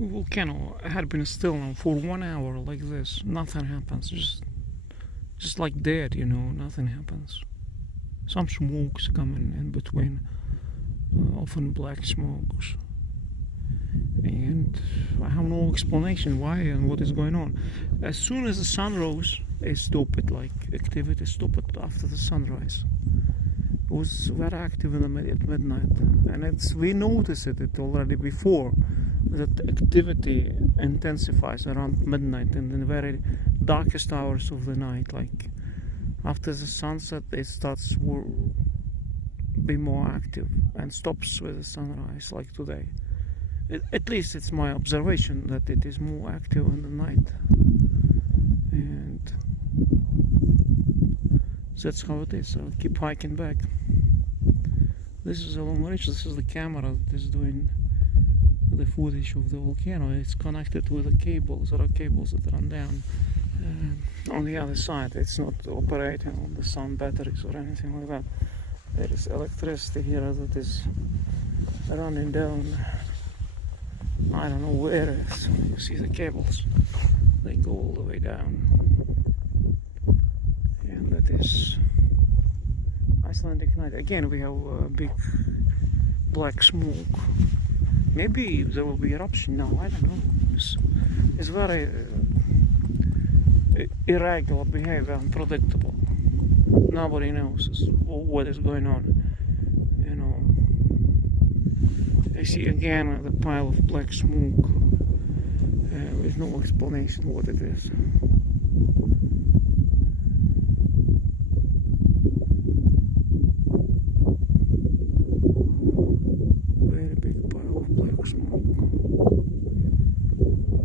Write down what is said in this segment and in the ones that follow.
Volcano had been still now for 1 hour like this. Nothing happens. Just like dead, nothing happens. Some smokes coming in between, often black smokes. And I have no explanation why and what is going on. As soon as the sun rose, they stopped it, like activity stopped after the sunrise. It was very active at midnight, and we noticed it already before, that activity intensifies around midnight and in the very darkest hours of the night. Like after the sunset, it starts to be more active and stops with the sunrise, like today. At least it's my observation that it is more active in the night, and that's how it is. I'll keep hiking back. This is a long range. This is the camera that is doing the footage of the volcano. It's connected with the cables. There are cables that run down on the other side. It's not operating on the sun batteries or anything like that. There is electricity here that is running down. I don't know where it is. You see the cables. They go all the way down. And that is Icelandic night. Again, we have a big black smoke. Maybe there will be eruption now. I don't know. It's very irregular behavior, unpredictable. Nobody knows what is going on. I see again the pile of black smoke with no explanation what it is. Very big pile of black smoke.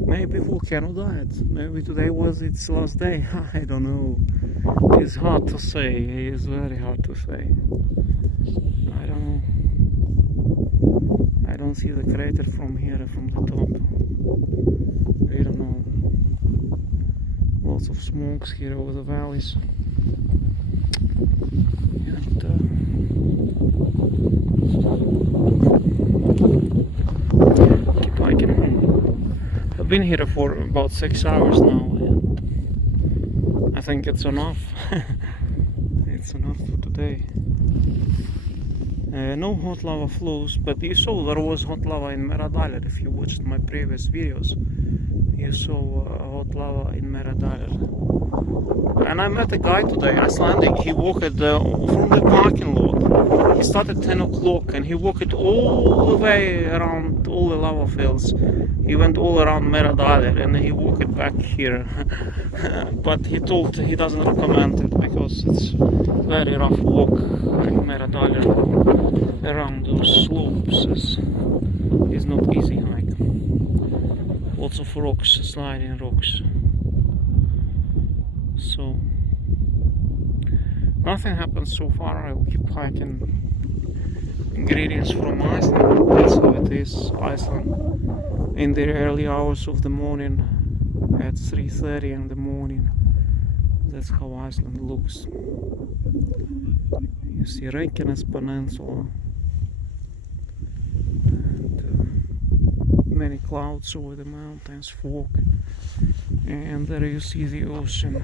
Maybe volcano died. Maybe today was its last day. I don't know. It's hard to say. It's very hard to say. I don't know. I don't see the crater from here, from the top. I don't know. Lots of smokes here over the valleys. And keep hiking. I've been here for about 6 hours now, and I think it's enough. It's enough for today. No hot lava flows, but you saw there was hot lava in Meradalir. If you watched my previous videos, you saw hot lava in Meradalir. And I met a guy today, Icelandic. He walked from the parking lot. He started 10 o'clock and he walked all the way around all the lava fields. He went all around Meradalir and he walked back here. But he told he doesn't recommend it because it's very rough walk in Meradalir. Around those slopes is not easy hike. Lots of rocks, sliding rocks. So nothing happens so far. I will keep hiking. Ingredients from Iceland. That's how it is, Iceland. In the early hours of the morning, at 3:30 in the morning. That's how Iceland looks. You see Reykjanes Peninsula. Many clouds over the mountains, fog, and there you see the ocean.